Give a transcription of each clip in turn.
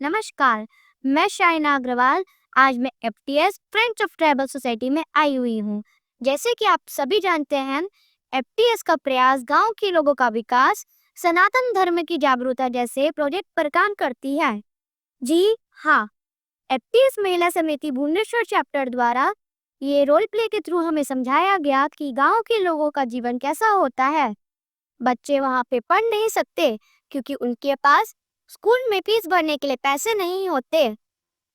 नमस्कार, मैं शाइना अग्रवाल। आज मैं FTS friends of tribal society में आई हुई हूँ। जैसे कि आप सभी जानते हैं, एफटीएस का प्रयास गांव के लोगों का विकास, सनातन धर्म की जागरूकता जैसे प्रोजेक्ट पर काम करती है। जी हाँ, एफटीएस महिला समिति भुवनेश्वर चैप्टर द्वारा ये रोल प्ले के थ्रू हमें समझाया गया कि गांव के लोगों का जीवन कैसा होता है। बच्चे वहाँ पे पढ़ नहीं सकते क्योंकि उनके पास स्कूल में फीस भरने के लिए पैसे नहीं होते।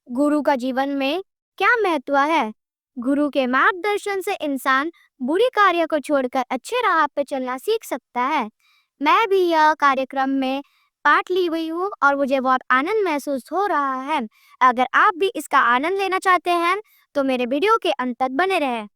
गुरु का जीवन में क्या महत्व है? गुरु के मार्गदर्शन से इंसान बुरी कार्य को छोड़कर अच्छे राह पे चलना सीख सकता है। मैं भी यह कार्यक्रम में पार्ट ली हुई हूँ और मुझे बहुत आनंद महसूस हो रहा है। अगर आप भी इसका आनंद लेना चाहते हैं तो मेरे वीडियो के अंत तक बने रहें।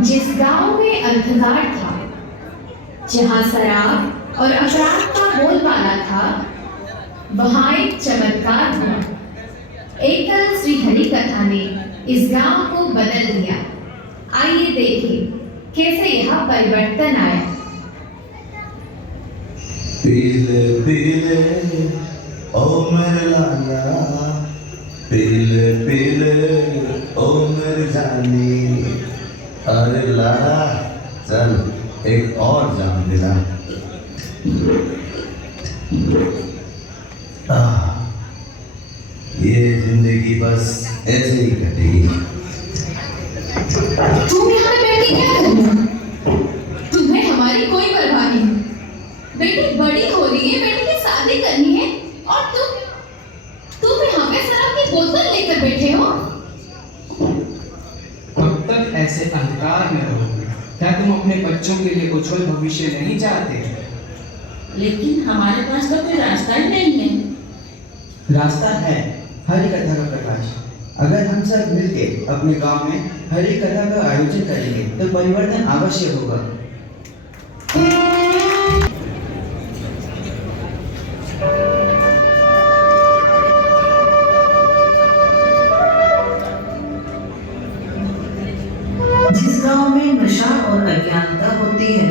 जिस गांव में अंधकार था, जहां शराब और अपराध का बोलबाला था, वहां एक चमत्कार हुआ। एकल श्री हरि कथा ने इस गांव को बदल दिया। आइए देखें कैसे यह परिवर्तन आया। पीले पीले ओ मेरे लाला, पीले पीले ओ मेरी जानी, अरे लाला चल एक और जाम दिला। ये जिंदगी बस ऐसे ही कटेगी। तुम यहाँ बैठ के क्या कर रहे हो? तुम्हें हमारी कोई परवाह नहीं। बेटी बड़ी हो रही है, बेटी की शादी करनी है और तुम यहाँ पे शराब की बोतल लेकर बैठे हो। कब तक ऐसे अंधकार में रहोगे? क्या तुम अपने बच्चों के लिए उज्जवल भविष्य नहीं चाहते? लेकिन हमारे पास तो कोई रास्ता ही नहीं है। रास्ता है, हरि कथा का प्रकाश। अगर हम सब मिलकर अपने गांव में हरि कथा का आयोजन करेंगे तो परिवर्तन अवश्य होगा। जिस गांव में नशा और अज्ञानता होती है,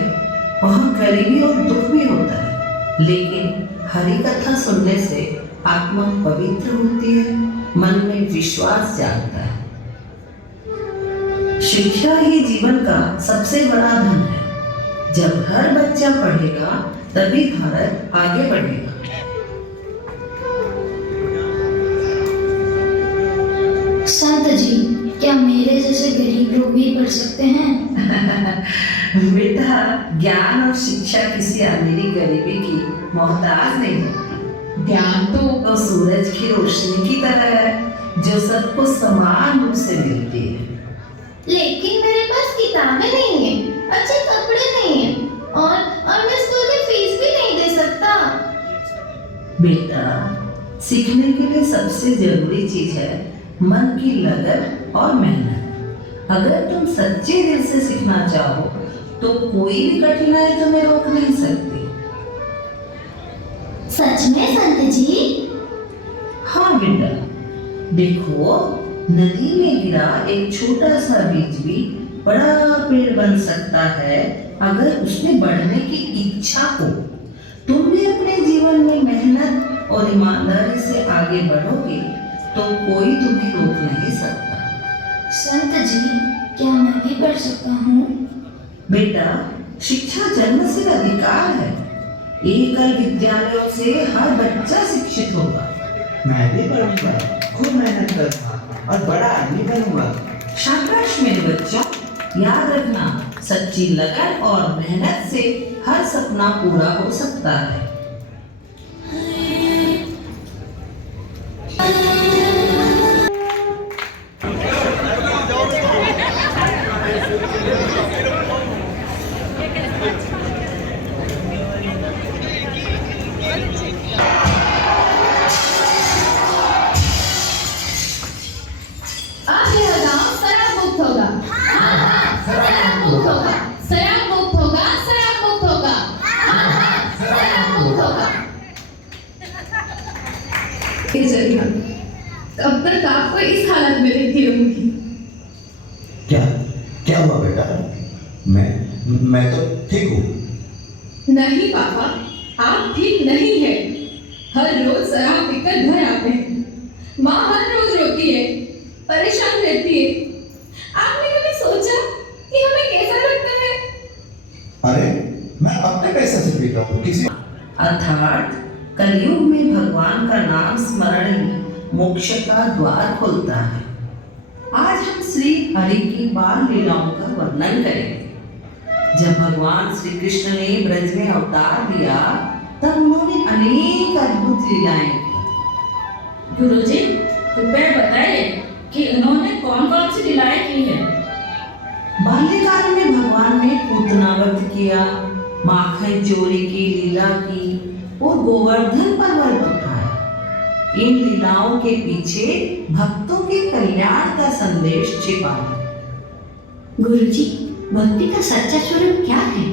वहाँ गरीबी और दुख भी होता है। लेकिन हरि कथा सुनने से आत्मा पवित्र होती है, मन में विश्वास जागता है। शिक्षा ही जीवन का सबसे बड़ा धन है। जब हर बच्चा पढ़ेगा तभी भारत आगे बढ़ेगा। संत जी, क्या मेरे जैसे गरीब लोग भी पढ़ सकते हैं? बेटा, ज्ञान और शिक्षा किसी अमीरी गरीबी की मोहताज नहीं होती। ज्ञान तो सूरज की रोशनी की तरह है जो सबको समान रूप से मिलती है। लेकिन मेरे पास किताबें नहीं है, अच्छे कपड़े नहीं है और मैं स्कूल की फीस भी नहीं दे सकता। बेटा, सीखने के लिए सबसे जरूरी चीज है मन की लगन और मेहनत। अगर तुम सच्चे दिल से सीखना चाहो तो कोई भी कठिनाई तुम्हें रोक नहीं सकती। सच में संत जी? हाँ बेटा, देखो, नदी में गिरा एक छोटा सा बीज भी बड़ा पेड़ बन सकता है अगर उसमें बढ़ने की इच्छा हो। तुम भी अपने जीवन में मेहनत और ईमानदारी से आगे बढ़ोगे तो कोई तुम्हें रोक नहीं सकता। संत जी, क्या मैं भी पढ़ सकता हूँ? बेटा, शिक्षा जन्म से अधिकार है। एकल विद्यालयों से हर बच्चा शिक्षित होगा। मैं भी पढ़ूंगा, खूब मेहनत करूंगा और बड़ा आदमी बनूंगा। शाबाश मेरे बच्चों, याद रखना, सच्ची लगन और मेहनत से हर सपना पूरा हो सकता है। अब यह गांव शराब मुक्त होगा। शराब मुक्त होगा, शराब मुक्त होगा, शराब मुक्त होगा, शराब मुक्त होगा। तब तक आपको इस हालत में हुआ बेटा? मैं तो ठीक हूँ। नहीं पापा, आप ठीक नहीं है। हर रोज शराब पीकर घर आते हैं। माँ हर रोज रोती है, परेशान रहती है। आपने कभी सोचा कि हमें कैसा लगता है? अरे मैं अपने पैसे से पीता हूँ, किसी अर्थात कलयुग में भगवान का नाम स्मरण ही मोक्ष का द्वार खोलता है। आज हम श्री हरि की बाल लीलाओं का वर्णन करेंगे। जब भगवान श्री कृष्ण ने ब्रज में अवतार लिया तब उन्होंने अनेक अद्भुत लीलाएं की। गुरुजी, कृपया बताइए कि उन्होंने कौन कौन सी लीलाएं की है? बाल्यकाल में भगवान ने पूतना व्रत किया, माखन चोरी की लीला की और गोवर्धन पर्वत उठाया। इन लीलाओं के पीछे भक्तों के कल्याण का संदेश छिपा है। गुरुजी, भक्ति का सच्चा स्वरूप क्या है?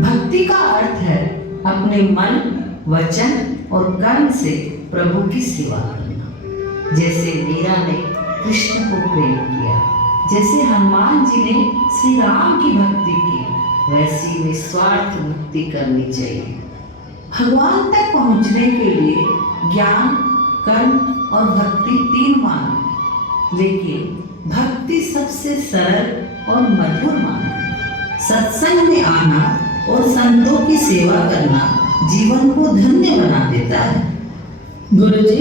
भक्ति का अर्थ है अपने मन, वचन और कर्म से प्रभु की सेवा करना। जैसे मीरा ने कृष्ण को प्रेम किया, जैसे हनुमान जी ने श्री राम की भक्ति की, वैसी निस्वार्थ भक्ति करनी चाहिए। भगवान तक पहुंचने के लिए ज्ञान, कर्म और भक्ति 3 मार्ग हैं, लेकिन भक्ति सबसे सरल और मधुर मार्ग है। सत्संग में आना और संतों की सेवा करना जीवन को धन्य बना देता है। गुरुजी,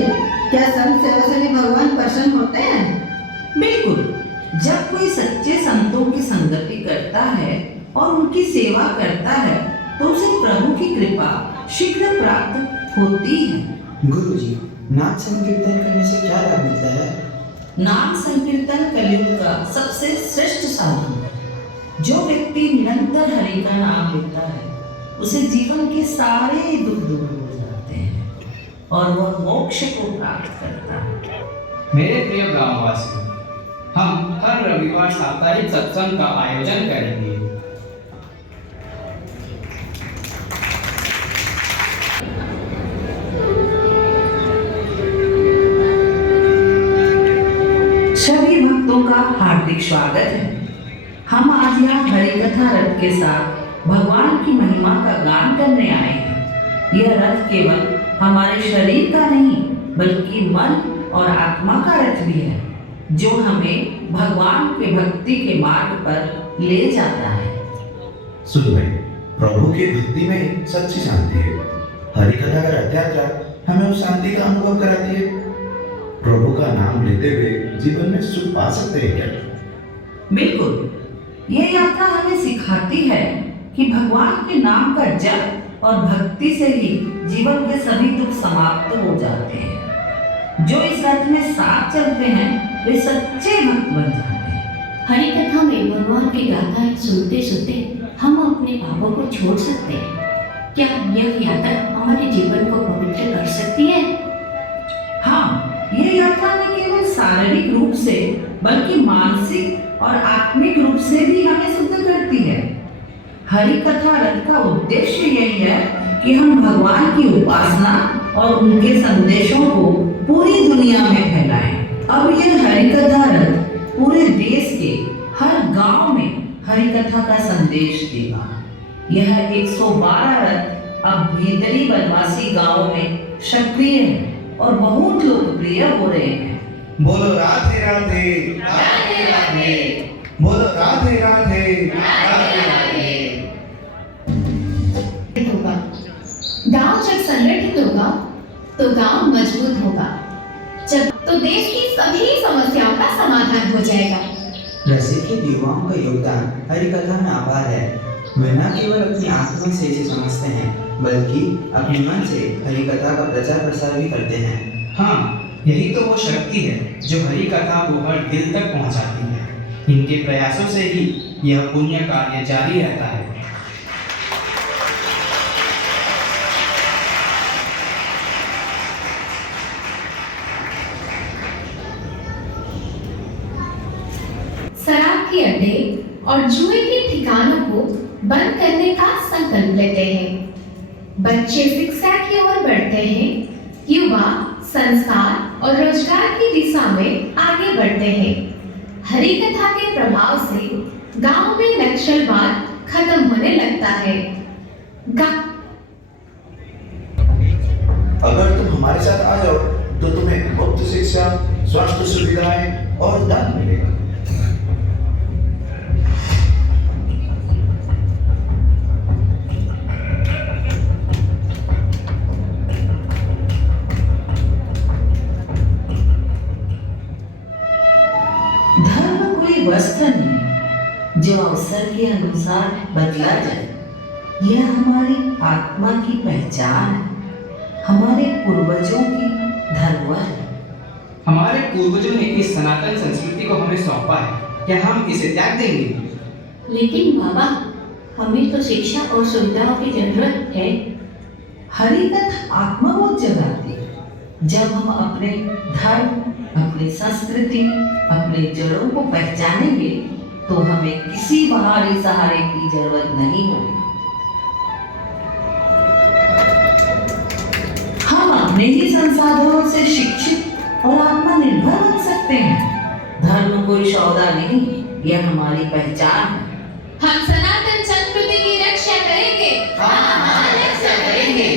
क्या संत सेवा से भी भगवान प्रसन्न होते हैं? बिल्कुल। जब कोई सच्चे संतों की संगति करता है और उनकी सेवा करता है तो उसे प्रभु की कृपा शीघ्र प्राप्त होती है। गुरुजी, नाम संकीर्तन करने से क्या लाभ मिलता है? नाम संकीर्तन कलयुग का सबसे श्रेष्ठ साधन है। जो व्यक्ति निरंतर हरि का नाम लेता है उसे जीवन के सारे दुख दूर हो जाते हैं और वह मोक्ष को प्राप्त करता है। मेरे प्रिय गांववासियों, हम हर रविवार साप्ताहिक सत्संग का आयोजन करेंगे। सभी भक्तों का हार्दिक स्वागत है। हम आज यहाँ हरि कथा रथ के साथ भगवान की महिमा का गान करने आए हैं। यह रथ केवल हमारे शरीर का नहीं बल्कि मन और आत्मा का रथ भी है, जो हमें भगवान के भक्ति के मार्ग पर ले जाता है। सुन भाई, प्रभु की भक्ति में सच्ची शांति है। हरि कथा का रथ यात्रा हमें उस शांति का अनुभव कराती है। प्रभु का नाम लेते हुए जीवन में सुख पा सकते हैं क्या? बिल्कुल। यह यात्रा हमें सिखाती है कि भगवान के नाम का जप और भक्ति से ही जीवन के सभी दुख समाप्त हो जाते हैं। जो इस रथ में साथ चलते हैं वे सच्चे भक्त बन जाते हैं। हरि कथा में भगवान की गाथाएं सुनते सुनते हम अपने पापों को छोड़ सकते हैं। क्या यह यात्रा हमारे जीवन को पवित्र कर सकती है? हाँ, यह यात्रा न केवल शारीरिक रूप से बल्कि मानसिक और आत्मिक रूप से भी हमें शुद्ध करती है। हरि कथा रथ का उद्देश्य यही है कि हम भगवान की उपासना और उनके संदेशों को पूरी दुनिया में फैलाएं। अब यह हरि कथा रथ पूरे देश के हर गांव में हरि कथा का संदेश देगा। यह 112 रथ अब भीतरी बनवासी गांवों में सक्रिय है और बहुत लोकप्रिय हो रहे हैं। बोलो राधे राधे, राधे राधे, बोलो राधे राधे, राधे राधे। होगा। गांव जब संगठित होगा तो गांव मजबूत होगा, जब तो देश की सभी समस्याओं का समाधान हो जाएगा। प्रशिक्षित युवाओं का योगदान हरि कथा में अपार है। वे न केवल अपनी आत्मा से इसे समझते हैं बल्कि अपने मन से हरि कथा का प्रचार प्रसार भी करते हैं। हाँ, यही तो वो शक्ति है जो हरि कथा को हर दिल तक पहुंचाती है। इनके प्रयासों से ही यह पुण्य कार्य जारी रहता है। शराब के अड्डे और जुए के ठिकानों को बंद करने का संकल्प लेते हैं। बच्चे शिक्षा की ओर बढ़ते हैं, युवा संस्कार और रोजगार की दिशा में आगे बढ़ते हैं। हरि कथा के प्रभाव से गांव में नक्सलवाद खत्म होने लगता है। अगर तुम हमारे साथ आ जाओ तो तुम्हें मुफ्त शिक्षा, स्वास्थ्य सुविधाएं और दान मिलेगा। धर्म कोई वस्त्र नहीं जो अवसर के अनुसार बदला जाए। यह हमारी आत्मा की पहचान है, हमारे पूर्वजों की धरोहर है। हमारे पूर्वजों ने इस सनातन संस्कृति को हमें सौंपा है, क्या हम इसे त्याग देंगे? लेकिन बाबा, हमें तो शिक्षा और सुविधाओं की जरूरत है। हरिकथा आत्मबोध जगाती है। जब हम अपने धर्म, अपनी संस्कृति, अपने जड़ों को पहचानेंगे तो हमें किसी बाहरी सहारे की जरूरत नहीं होगी। हम अपने ही संसाधनों से शिक्षित और आत्मनिर्भर बन सकते हैं। धर्म कोई सौदा नहीं, यह हमारी पहचान है। हम सनातन संस्कृति की रक्षा करेंगे। रक्षा करेंगे।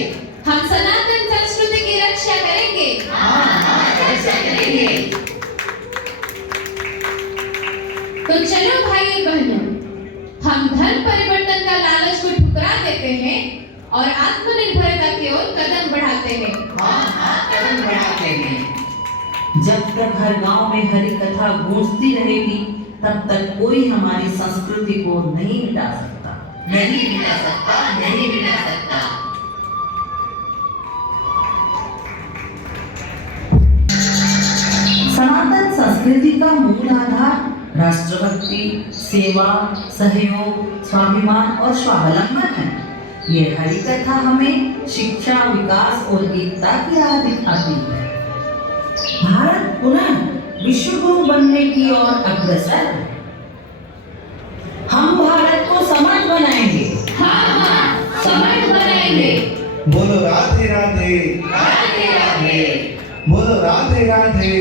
हम सनातन संस्कृति की रक्षा करेंगे। रक्षा करेंगे। तो चलो भाई बहनों, हम धर्म परिवर्तन का लालच को ठुकरा देते हैं और आत्मनिर्भरता की ओर कदम बढ़ाते हैं। कदम बढ़ाते हैं। जब तक हर गांव में हरि कथा गूंजती रहेगी, तब तक कोई हमारी संस्कृति को नहीं मिटा सकता। नहीं मिटा सकता, नहीं मिटा सकता। सनातन संस्कृति का मूल आधार राष्ट्रभक्ति, सेवा, सहयोग, स्वाभिमान और स्वावलंबन है। ये हरि कथा हमें शिक्षा, विकास और एकता की राह दिखाती है। भारत पुनः विश्व गुरु बनने की ओर अग्रसर है। हम भारत को समर्थ बनाएंगे। समर्थ बनाएंगे। बोलो राधे राधे, राधे राधे। बोलो राधे राधे।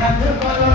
Kita